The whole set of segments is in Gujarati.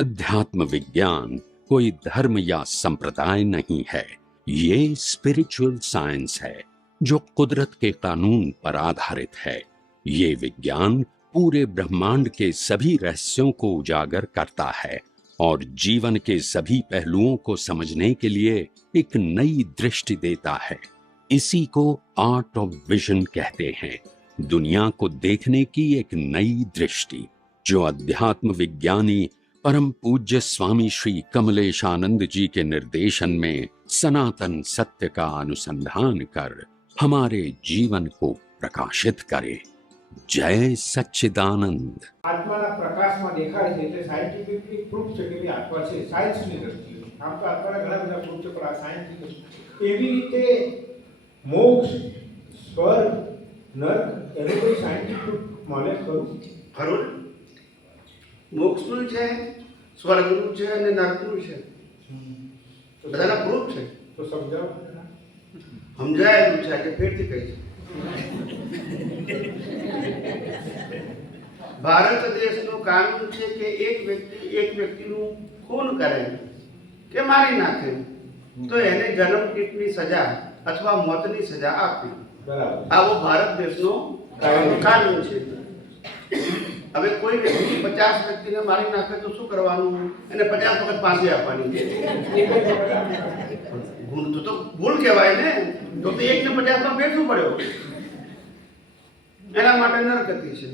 अध्यात्म विज्ञान कोई धर्म या संप्रदाय नहीं है, ये स्पिरिचुअल साइंस है जो कुदरत के कानून पर आधारित है। ये विज्ञान पूरे ब्रह्मांड के सभी रहस्यों को उजागर करता है और जीवन के सभी पहलुओं को समझने के लिए एक नई दृष्टि देता है। इसी को आर्ट ऑफ विजन कहते हैं, दुनिया को देखने की एक नई दृष्टि, जो अध्यात्म विज्ञानी परम पूज्य स्वामी श्री कमलेशानंद जी के निर्देशन में सनातन सत्य का अनुसंधान कर हमारे जीवन को प्रकाशित करे। जय सच्चिदानंद। આત્માના પ્રકાશમાં દેખાય છે એટલે સાયન્ટિફિકલી પ્રૂફ છે કે આત્મા છે સાયન્સની દ્રષ્ટિએ. આમ તો આત્માના ઘણા બધા પ્રૂફ છે પણ આ સાયન્સની એવી રીતે મોક્ષ, સ્વર્ગ, નર્ક એનું કોઈ સાયન્ટિફિક મળે ખરું? ખરું મોક્ષનું છે, સ્વર્ગનું છે અને નર્કનું છે, બધાના પ્રૂફ છે. તો સમજાવો. સમજાયેલું છે કે ફેરથી કહીશ. ભારત દેશનો કાનૂન છે કે એક વ્યક્તિનું ખૂન કરે કે મારી નાખે તો એને જન્મટીપની સજા અથવા મોતની સજા આપવી. આવો ભારત દેશનો કાનૂન છે. હવે કોઈ વ્યક્તિ 50 વ્યક્તિને મારી નાખે તો શું કરવાનું? એને 50 વખત ફાંસી આપવાની. તો ભૂલ કહેવાય ને. તો એકને 50માં બેઠવું પડ્યો. એના માટે નરગતિ છે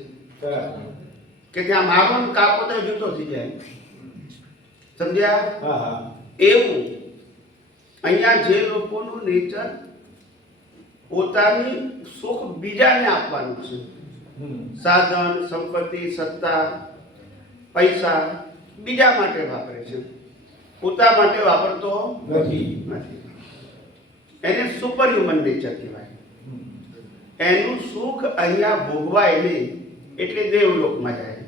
કે ત્યાં મારો કાપો તો જૂતો થઈ જાય. સમજ્યા? એવું અહીંયા જે લોકોનું નેચર પોતાની સુખ બીજાને આપવાનું છે, સાધન, સંપત્તિ, સત્તા, પૈસા બીજા માટે વાપરે છે, પોતા માટે વાપરતો નથી. એને સુપર હ્યુમન નેચર કહેવાય. એનું સુખ અહીંયા ભોગવાય નહીં એટલે દેવલોકમાં જાય.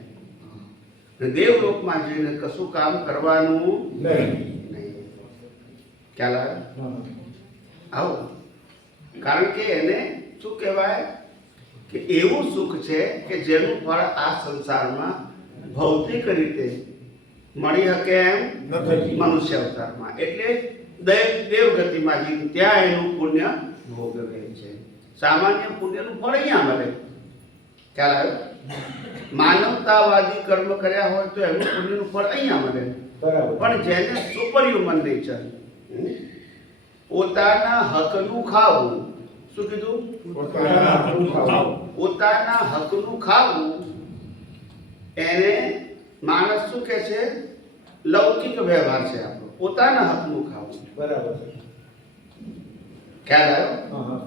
દેવલોકમાં જઈને કશું કામ કરવાનું નહીં. ખ્યાલ આવ્યો? આવો કારણ કે એને શું કહેવાય કે એવું સુખ છે કે જેનું ફળ આ સંસારમાં ભૌતિક રીતે મળી શકે એમ મનુષ્ય અવતારમાં, એટલે દેવગતિમાં જઈને ત્યાં એનું પુણ્ય ભોગવે છે. સામાન્ય પુણ્યનું ફળ અહીંયા મળે. ખ્યાલ આવ્યો? માનવતાવાદી કર્મ કર્યા હોય તો એનું પુણ્યનું ફળ અહીંયા મળે. પણ જેને સુપર હ્યુમન નેચર, પોતાના હકનું ખાવું, શું કીધું? પોતાના હકનું ખાવું, એને માણસ શું કહે છે? લૌકિક વ્યવહાર છે આપણો. પોતાના હકનું ખાવું. બરાબર. ખ્યાલ આવ્યો?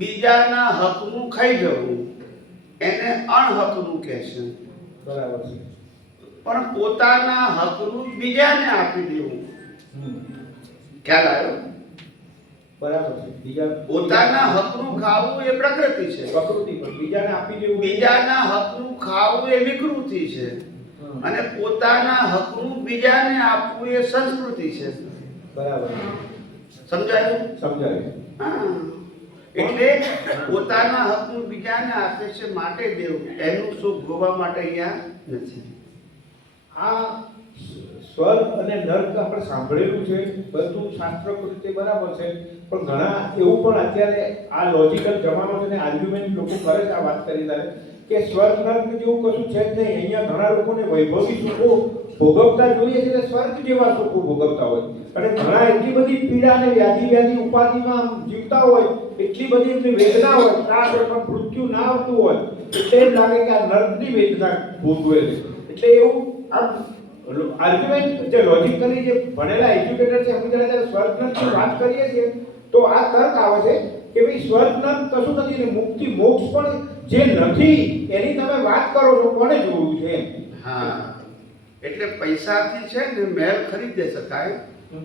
બીજાના હકનું ખાઈ જવું એને અણહકનું કહે છે. બરાબર. પણ પોતાના હકનું બીજાને આપી દેવું. ખ્યાલ આવ્યો? બરાબર છે. બીજા પોતાના હકનું ખાવું એ પ્રકૃતિ છે. પ્રકૃતિ પર બીજાને આપી દેવું. બીજાના હકનું ખાવું એ વિકૃતિ છે. અને પોતાના હકનું બીજાને આપવું એ સંસ્કૃતિ છે. બરાબર. સમજાયું? સમજાયું. હા. એટલે પોતાના હકનું બીજાને આપે છે માટે દેવ એનું સુખ ભોગવા માટે અહીંયા નથી. આ સ્વર્ગ અને નર્ક આપણે સાંભળેલું છે, બધું શાસ્ત્રોક્ત રીતે બરાબર છે, પણ ઘણા એવું પણ અત્યારે આ લોજિકલ જમાનો છે ને આર્ગ્યુમેન્ટ લોકો કરે છે આ વાત કરી ત્યારે કે સ્વર્ગ નર્ક જેવું કશું છે જ નહીં. અહીંયા ઘણા લોકોને વૈભવી સુખો ભોગવતા જોઈએ છે, સ્વર્ગ જેવા સુખો ભોગવતા હોય, અને ઘણા એટલી બધી પીડા અને વ્યાધિ ઉપાધિમાં જીવતા હોય, એટલી બધી એમની વેદના હોય, ત્રાસ હોય, પણ મૃત્યુ ના આવતું હોય એટલે એમ લાગે કે આ નર્કની વેદના ભોગવે છે. એટલે એવું આમ આર્ગ્યુમેન્ટ જે લોજિકલી જે ભણેલા એજ્યુકેટર છે એમની જ્યારે સ્વર્ગ નર્કની વાત કરીએ છીએ તો આ તર્ક આવે છે કે ભાઈ સ્વર્ગ નર્ક કશું નથી, મુક્તિ મોક્ષ પણ જે નથી એની તમે વાત કરો છો, કોને જોયું છે? હા, એટલે પૈસાથી છે ને મહેલ ખરીદી શકાય,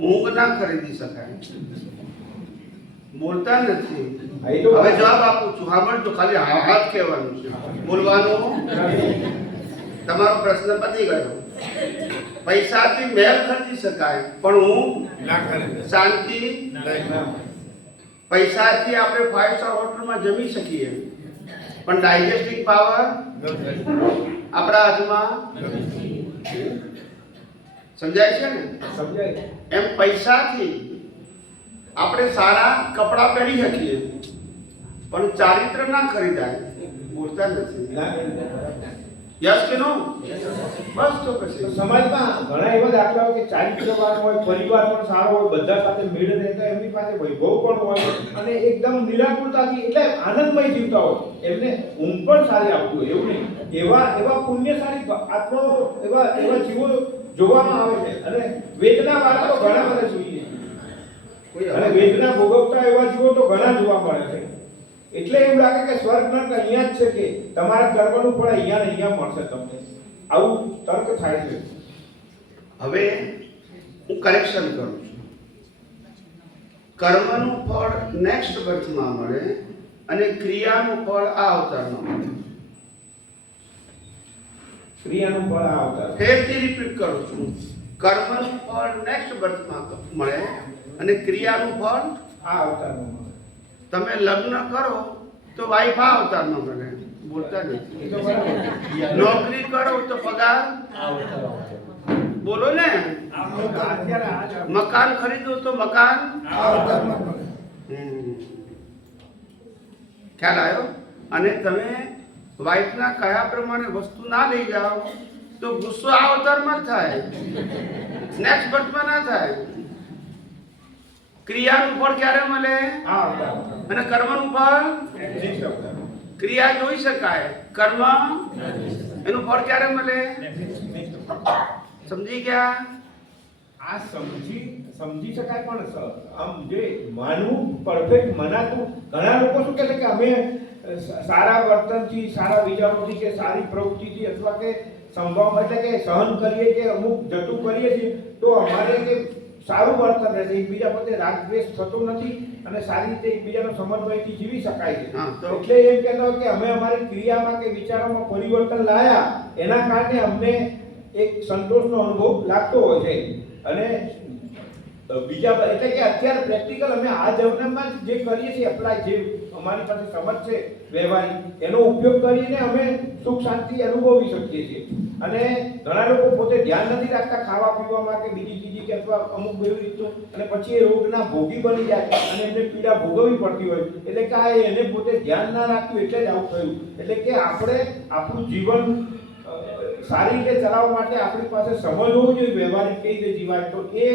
ઊંઘ ના ખરીદી શકાય. બોલતા નથી. હવે જવાબ આપું છું, સાંભળજો, ખાલી હાથ કહેવાનું છે, બોલવાનું. તમારો પ્રશ્ન પતી ગયો. પૈસાથી મહેલ ખરીદી શકાય પણ ઊંઘ ના ખરીદી, શાંતિ. પૈસાથી આપણે 5 સ્ટાર હોટલમાં જમી શકીએ પણ ડાયજેસ્ટિંગ પાવર આપણા હાથમાં. સમજાય છે ને? સમજાય? એમ પૈસાથી આપણે સારા કપડાં પહેરી શકીએ પણ ચારિત્ર ના ખરીદાય. બોલતા નથી. યસ કે નો? બસ તો પછી સમાજમાં ઘણા એવા દાખલાઓ કે ચારિત્રવાન હોય, પરિવાર પણ સારો હોય, બધા સાથે મેળ રહેતા, એમની પાસે વૈભવ પણ હોય અને એકદમ નિરાકુરતાથી એટલે આનંદમય જીવતા હોય, એમને ઊંઘ પણ સારી આવતી હોય. એવું નહીં, એવા પુણ્યશાળી આત્માઓ એવા જીવો જોવામાં આવે છે. અને વેદના વાળા તો ઘણા બધા જોઈએ, અને વેદના ભોગવતા એવા જીવો તો ઘણા જોવા મળે છે. એટલે એવું લાગે કે સ્વર્ગ નર્ક અહીંયા જ છે, કે તમારા કર્મનું ફળ અહીંયા ને અહીંયા મળશે તમને, આવું તર્ક થાય છે. હવે હું કરેક્શન કરું છું. કર્મનું ફળ નેક્સ્ટ બર્થમાં મળે અને ક્રિયાનું ફળ આ અવતારમાં મળે. ક્રિયાનું ફળ આ અવતાર. ફેરથી રિપીટ કરું છું. કર્મનું ફળ નેક્સ્ટ બર્થમાં મળે અને ક્રિયાનું ફળ આ અવતારમાં મળે. તમે લગ્ન કરો તો વાઈફ આ અવતારમાં મળે. બોલતા એ નથી. તો બરાબર. નોકરી કરો તો પગાર બોલો ને. અત્યારે આ મકાન ખરીદો તો મકાન અવતારમાં મળે. ખ્યાલ આવ્યો? અને તમે વાઈફના કયા પ્રમાણે વસ્તુ ના લઈ જાઓ તો ગુસ્સો આ અવતારમાં જ થાય, નેક્સ્ટ બર્થમાં ના થાય. ક્રિયાનું ફળ ક્યારે મળે? આ અવતારમાં. અને કર્મનું ફળ? નેક્સ્ટ અવતારમાં. ક્રિયા જોઈ શકાય, કર્મ એનું ફળ ક્યારે મળે? સમજી ગયા? આ સમજી શકાય, પણ આમ જે માનવું પરફેક્ટ મનાતું, ઘણા લોકો શું કહે છે કે અમે સારા વર્તનથી, સારા વિચારોથી કે સારી પ્રવૃત્તિથી અથવા કે સંભાવ એટલે કે સહન કરીએ કે અમુક જતું કરીએ છીએ તો અમારે કે સારું વર્તન રહેશે, એકબીજા પ્રત્યે રાગ દ્વેષ થતો નથી અને સારી રીતે એકબીજાનો સમન્વયથી જીવી શકાય છે. એટલે એમ કહેતા હોય કે અમે અમારી ક્રિયામાં કે વિચારોમાં પરિવર્તન લાયા, એના કારણે અમને એક સંતોષનો અનુભવ લાગતો હોય છે. અને બીજા એટલે કે અત્યારે પ્રેક્ટિકલ અમે આ જમાનામાં જે કરીએ છીએ એપ્લાય, જે અમારી પાસે સમજ છે વ્યવહારિક, એનો ઉપયોગ કરીને અમે સુખ શાંતિ અનુભવી શકીએ છીએ. અને ઘણા લોકો પોતે ધ્યાન નથી રાખતા ખાવા પીવામાં કે બીજી ચીજી કે અથવા અમુક એવી રીતનું, અને પછી એ રોગના ભોગી બની જાય અને એમને પીડા ભોગવવી પડતી હોય. એટલે કે આ એને પોતે ધ્યાન ના રાખ્યું એટલે જ આવું થયું. એટલે કે આપણે આપણું જીવન સારી રીતે ચલાવવા માટે આપણી પાસે સમજ હોવી જોઈએ વ્યવહારિક કઈ રીતે જીવાય. તો એ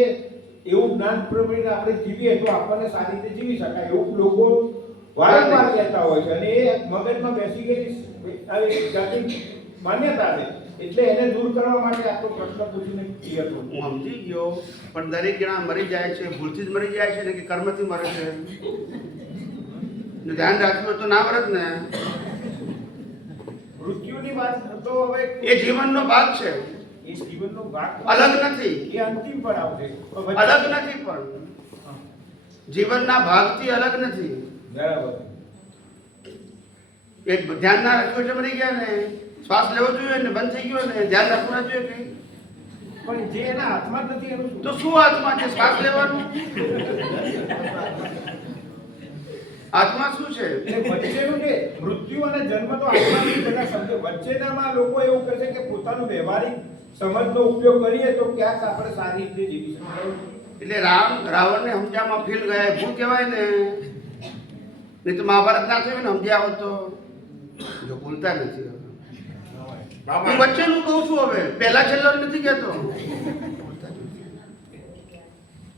એવું જ્ઞાન પ્રમાણે આપણે જીવીએ તો આપણને સારી રીતે જીવી શકાય એવું લોકો વારંવાર કહેતા હોય છે. અને એ મગજમાં બેસી ગયેલી આવી જાતિ માન્યતા છે. એટલે એને દૂર કરવા માટે આટલો પ્રશ્ન પૂછીને ક્લિયર કરું. હું સમજી ગયો, પણ દરેક જણા મરી જાય છે, ભૂલથી જ મરી જાય છે ને કે કર્મથી મરે છે? ધ્યાન રાખવું તો ના મરે જ ને. મૃત્યુની વાત તો હવે એ જીવનનો ભાગ છે, એ જીવનનો ભાગ અલગ નથી. એ અંતિમ પડાવ છે, અલગ નથી, પણ જીવનના ભાગથી અલગ નથી. બરાબર. એ ધ્યાન ના રાખ્યું એટલે મરી ગયા ને. શ્વાસ લેવો જોઈએ ને બંધ થઈ ગયો ને, ધ્યાન રાખવું ના જોઈએ કે? પણ જે એના હાથમાં જ નથી એનું તો શું હાથમાં છે? શ્વાસ લેવાનું હાથમાં શું છે? એટલે વચ્ચેનું જે મૃત્યુ અને જન્મ તો આત્માની બધા સમજે. વચ્ચેનામાં લોકો એવું કહે છે કે પોતાનું વ્યવહારિક સમજનો ઉપયોગ કરીએ તો ક્યાંક આપણે સારી રીતે જીવી શકીએ. એટલે રાવણને સમજામાં ફીલ ગયા ભૂલ કહેવાય ને. નહીં તો મહાભારત ના થયું ને સમજ્યા હોત તો. જો ભૂલતા નથી. હું વચ્ચેનું કહું છું, હવે પહેલા છેલ્લો નથી કહેતો.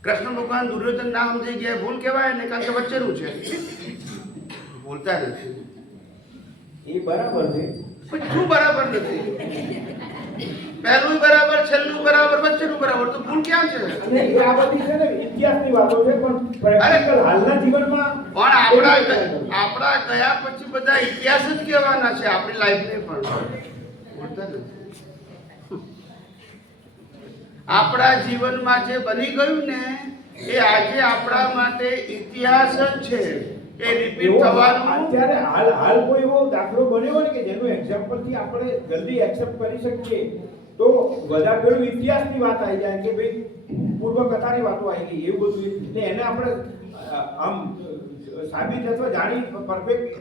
કૃષ્ણ ભગવાન દુર્યોધન ના સમજી ગયા ભૂલ કહેવાય ને, કારણ કે વચ્ચેનું છે. બોલતા નથી. એ બરાબર છે, પણ શું બરાબર નથી? પહેલું બરાબર, છેલ્લું બરાબર, વચ્ચેનું બરાબર, તો ભૂલ ક્યાં છે? અને એ આ બધી છે ને ઇતિહાસની વાતો છે, પણ પ્રેક્ટિકલ હાલના જીવનમાં પણ આપણા ગયા પછી બધા ઇતિહાસ જ કહેવાના છે આપણી લાઈફને. પણ બોલતા નથી. આપણા જીવનમાં જે બની ગયું ને એ આજે આપણા માટે ઇતિહાસ જ છે. એ રિપીટ થવાનું અત્યારે હાલ કોઈ એવો દાખલો બન્યો હોય ને કે જેનું એક્ઝામ્પલથી આપણે જલ્દી એક્સેપ્ટ કરી શકીએ તો બધા પેલું ઇતિહાસની વાત આવી જાય કે ભાઈ પૂર્વ કથાની વાતો આવી ગઈ એવું બધું. એટલે એને આપણે આમ સાબિત અથવા જાણી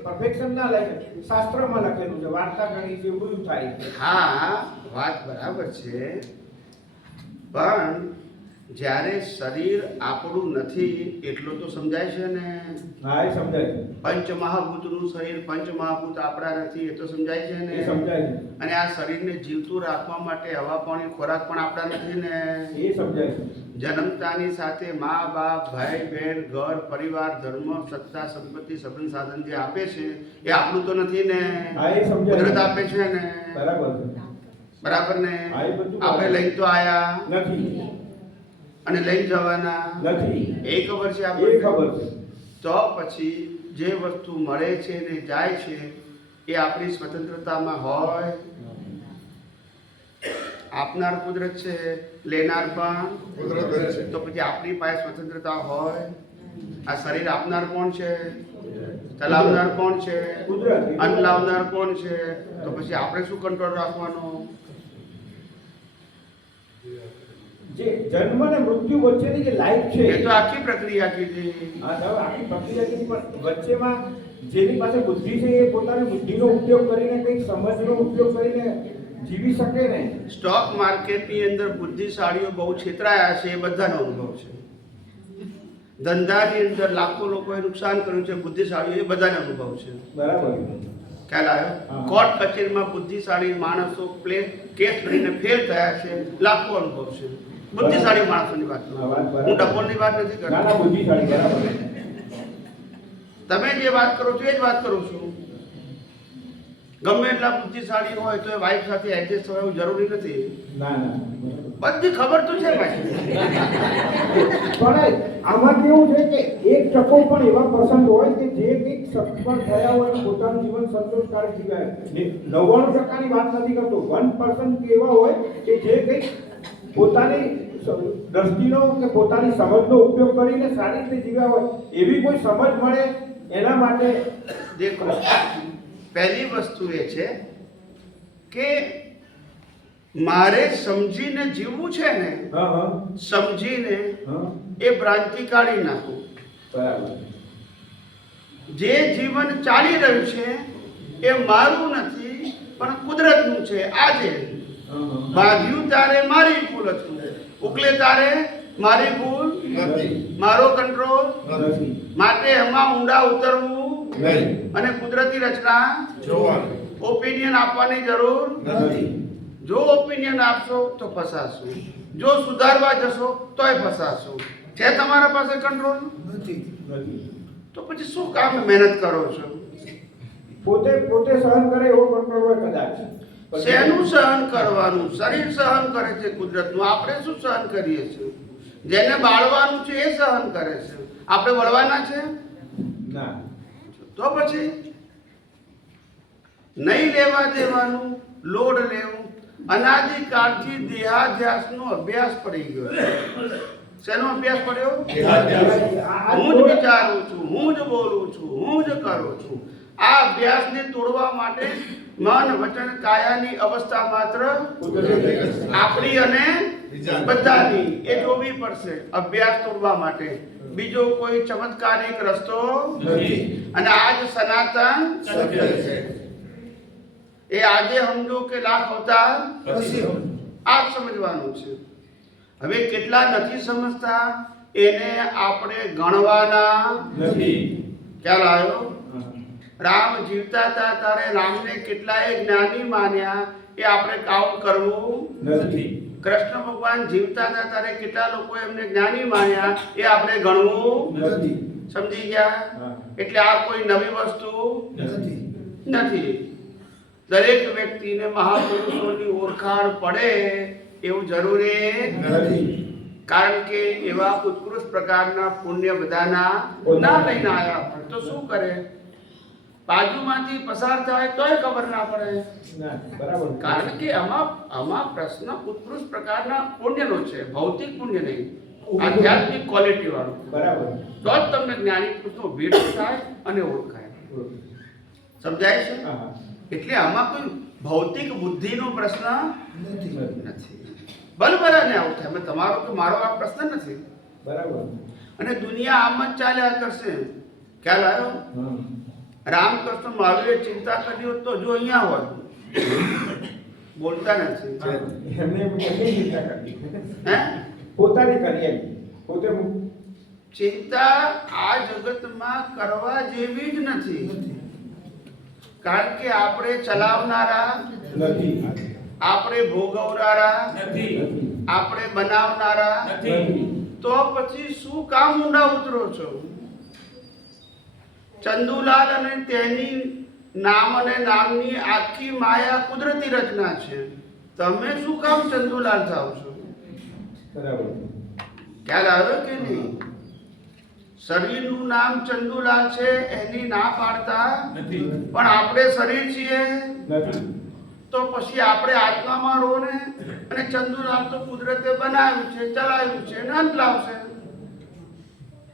પરફેક્શન ના લઈ શાસ્ત્રમાં લખેલું છે, વાર્તા ગણી છે, એવું બધું થાય છે. હા, વાત બરાબર છે, પણ જ્યારે શરીર આપણું નથી એટલું તો સમજાય છે ને. હા એ સમજાય છે. પંચમહાભૂતનું શરીર પંચમહાભૂત આપણા નથી એ તો સમજાય છે ને. એ સમજાય છે. અને આ શરીરને જીવતું રાખવા માટે હવા પાણી ખોરાક પણ આપણા નથી ને. એ સમજાય છે. જન્મતાની સાથે મા બાપ ભાઈ બહેન ઘર પરિવાર ધર્મ સત્તા સંપત્તિ સબંધ સાધન જે આપે છે એ આપણું તો નથી ને. હા એ સમજાય. કુદરત આપે છે ને. બરાબર છે. બરાબર ને. હા એ બધું આપણે લઈ તો આયા નથી અને લઈ જવાના નથી. એ ખબર છે એ આપણે. ખબર છે. તો પછી જે વસ્તુ મળે છે ને જાય છે એ આપણી સ્વતંત્રતામાં હોય. આપનાર કુદરત છે, લેનાર પણ કુદરત છે. તો પછી આપણી પાસે સ્વતંત્રતા હોય. આ શરીર આપનાર કોણ છે? ચલાવનાર કોણ છે? કુદરત. અન્ન લાવનાર કોણ છે? તો પછી આપણે શું કંટ્રોલ રાખવાનો? જે જન્મ અને મૃત્યુ વચ્ચેની જે લાઈફ છે એ તો આખી પ્રક્રિયા કીધી. હા સાહેબ, આખી પ્રક્રિયા કીધી, પણ વચ્ચેમાં જેની પાસે બુદ્ધિ છે એ પોતાની બુદ્ધિનો ઉપયોગ કરીને કંઈક સમજનો ઉપયોગ કરીને જીવી શકે ને. સ્ટોક માર્કેટની અંદર બુદ્ધિશાળીઓ બહુ છેતરાયા છે એ બધાનો અનુભવ છે. ધંધાની અંદર લાખો લોકોએ નુકસાન કર્યું છે બુદ્ધિશાળીઓ એ બધાનો અનુભવ છે. બરાબર. ખ્યાલ આવ્યો? હા. કોર્ટ કચેરીમાં બુદ્ધિશાળી માણસો કેસ લઈને ફેલ થયા છે લાખો અનુભવ છે. બુદ્ધિશાળી માણસોની વાત કરું. હા, વાત બરાબર. હું ડબોલની વાત નથી ના ના, કરતો. બુદ્ધિશાળી બરાબર. તમે જે વાત કરો છો એ જ વાત કરું છું. ગમે એટલા બુદ્ધિશાળી હોય તો એ વાઈફ સાથે એડજસ્ટ થવા એવું જરૂરી નથી. ના ના, બધી ખબર તો છે ભાઈ. પણ આમાં કેવું છે કે એક ટકો પણ એવા પ્રસંગ હોય કે જે કંઈક સફળ થયા હોય અને પોતાનું જીવન સંતોષકારક જીવાય. 99% વાત નથી કરતો. 1% એવા હોય કે જે કંઈક પોતાની દ્રષ્ટિનો કે પોતાની સમજનો ઉપયોગ કરીને સારી રીતે જીવ્યા હોય. એવી કોઈ સમજ મળે એના માટે દેખો, પહેલી વસ્તુ એ છે કે મારે સમજીને જીવવું છે ને. હા હા સમજીને હા, એ ભ્રાંતિ કાઢી નાખું. બરાબર. જે જીવન ચાલી રહ્યું છે એ મારું નથી પણ કુદરતનું છે. આજે હા, હા. બાંધ્યું તારે મારી ભૂલ હતું, ઉકલે તારે મારી ભૂલ નથી. મારો કંટ્રોલ. નથી. માટે એમાં ઊંડા ઉતરવું નહીં. અને કુદરતી રચના જોવાનું ઓપિનિયન આપવાની જરૂર. નથી. જો ઓપિનિયન આપશો તો ફસાશો, જો સુધારવા જશો તોય ફસાશો. છે તમારા પાસે કંટ્રોલ? નથી. નથી. તો પછી શું કામ મહેનત કરો છો? પોતે પોતે સહન કરે એવો કંટ્રોલ હોય કદાચ. શેનું સહન કરવાનું? શરીર સહન કરે છે કુદરતનું. આપણે શું સહન કરીએ છીએ? જેને બાળવાનું છે એ સહન કરે છે. આપણે વળવાના છે? ના. તો પછી નહીં લેવા દેવાનું, લોડ લેવું. અનાદિકાળથી દેહાધ્યાસનો અભ્યાસ પડી ગયો. શેનો અભ્યાસ પડ્યો? હું જ વિચારું છું, હું જ બોલું છું, હું જ કરું છું. આ અભ્યાસને તોડવા માટે મન વચન કાયાની અવસ્થા માત્ર આપણી અને બધાની એ જોવી પડશે અભ્યાસ તોડવા માટે. બીજો કોઈ ચમત્કારિક રસ્તો નથી. અને આજ સનાતન સત્ય છે. એ આજે સમજો કે લાખ અવતાર પછી આ જ સમજવાનું છે. હવે કેટલા નથી સમજતા એને આપણે ગણવાના નથી. ખ્યાલ આવ્યો? રામ જીવતા હતા ત્યારે રામને કેટલાય જ્ઞાની માન્યા એ આપણે કાઉન્ટ કરવું. નથી. કૃષ્ણ ભગવાન જીવતા હતા ત્યારે કેટલા લોકો એમને જ્ઞાની માન્યા એ આપણે ગણવું. નથી. સમજી ગયા? હા. એટલે આ કોઈ નવી વસ્તુ નથી. નથી. દરેક વ્યક્તિને મહાપુરુષોની ઓળખાણ પડે એવું જરૂરી નથી. કારણ કે એવા ઉત્કૃષ્ટ પ્રકારના પુણ્ય બધાના ના લઈને આવ્યા હોય તો શું કરે? બાજુમાંથી પસાર થાય તોય ખબર ના પડે. ના, બરાબર. કારણ કે આમાં પ્રશ્ન ઉત્કૃષ્ટ પ્રકારના પુણ્યનો છે, ભૌતિક પુણ્ય નહીં, આધ્યાત્મિક ક્વોલિટી વાળું. બરાબર. તો જ તમને જ્ઞાની પુરુષનો ભેટ થાય અને ઓળખાય. સમજાય છે? હા, હા. એટલે આમાં કોઈ ભૌતિક બુદ્ધિનો પ્રશ્ન નથી. નથી. બલબલાને આવું થાય. અમે તમારો કે મારો આ પ્રશ્ન નથી. બરાબર. અને દુનિયા આમ જ ચાલ્યા કરશે. ખ્યાલ આવ્યો? હા. રામકૃષ્ણ મહાવીરે ચિંતા કરી હોત તો જો અહીંયા હોત. બોલતા નથી એમને એમની ચિંતા કરવી હે પોતાની કરી એમ પોતે ચિંતા આ જગતમાં કરવા જેવી જ નથી, કારણ કે આપણે ચલાવનારા નથી આપણે ભોગવનારા નથી આપણે બનાવનારા નથી તો પછી શું કામ ઊંડા ઉતરો છો? ચંદુલાલ અને તેની નામ અને નામની આખી માયા કુદરતી રચના છે. તમે શું કામ ચંદુલાલ થાવ છો? બરાબર ખ્યાલ આવ્યો કે નહીં? શરીરનું નામ ચંદુલાલ છે એની ના પાડતા નથી પણ આપણે શરીર છીએ નથી તો પછી આપણે આત્મામાં રહો ને. અને ચંદુલાલ તો કુદરતે બનાવ્યું છે, ચલાવ્યું છે ને અંત લાવશે.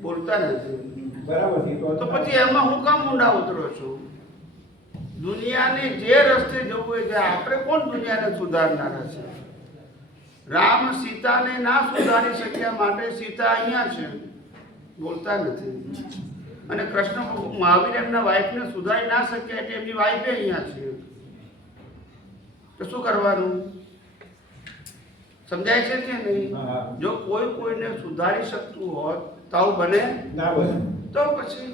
બોલતા નથી બરાબર છે તો પછી એમાં હું કામ ઊંડા ઉતરો છું? દુનિયાને જે રસ્તે જવું હોય છે, આપણે કોણ દુનિયાને સુધારનારા છે? રામ સીતાને ના સુધારી શક્યા માટે સીતા અહીંયા છે, બોલતા નથી. અને કૃષ્ણ મહાવીર એમના વાઈફને સુધારી ના શક્યા એટલે એમની વાઈફે અહીંયા છે. તો શું કરવાનું? સમજાય છે કે નહીં? હા. જો કોઈ કોઈને સુધારી શકતું હોત તો આવું બને ના બને તો પછી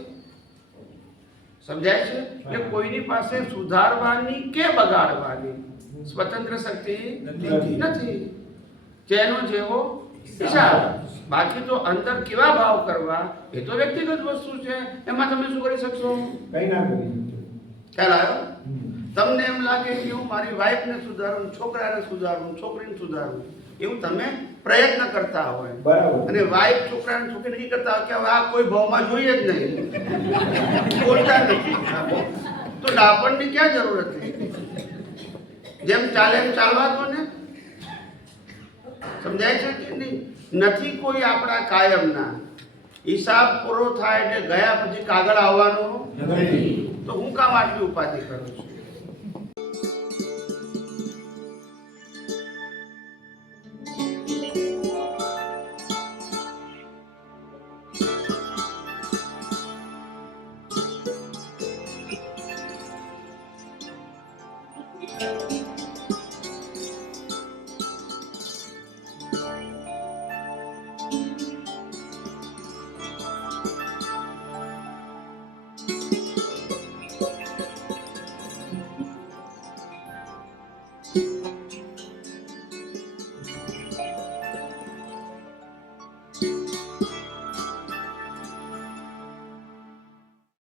સમજાય છે? એટલે કોઈની પાસે સુધારવાની કે બગાડવાની સ્વતંત્ર શક્તિ નથી. જેનો જેવો હિસાબ. બાકી તો અંદર કેવા ભાવ કરવા એ તો વ્યક્તિગત વસ્તુ છે, એમાં તમે શું કરી શકશો? કઈ ના કરી ખ્યાલ આવ્યો? તમને એમ લાગે કે હું મારી વાઈફને સુધારું, છોકરાને સુધારું, છોકરીને સુધારું, એવું તમે પ્રયત્ન કરતા હોય બરાબર અને વાઈફ છોકરાને છોકરી નહીં કરતા હોય કે હવે આ કોઈ ભાવમાં જોઈએ જ નહીં, બોલતા નથી, તો ડાપણની ક્યાં જરૂર હતી? જેમ ચાલે એમ ચાલવા દો ને. સમજાય છે કે નહીં? નથી કોઈ આપણા કાયમના. હિસાબ પૂરો થાય એટલે ગયા પછી કાગળ આવવાનો નથી તો હું કામ આટલી ઉપાધિ કરું છું?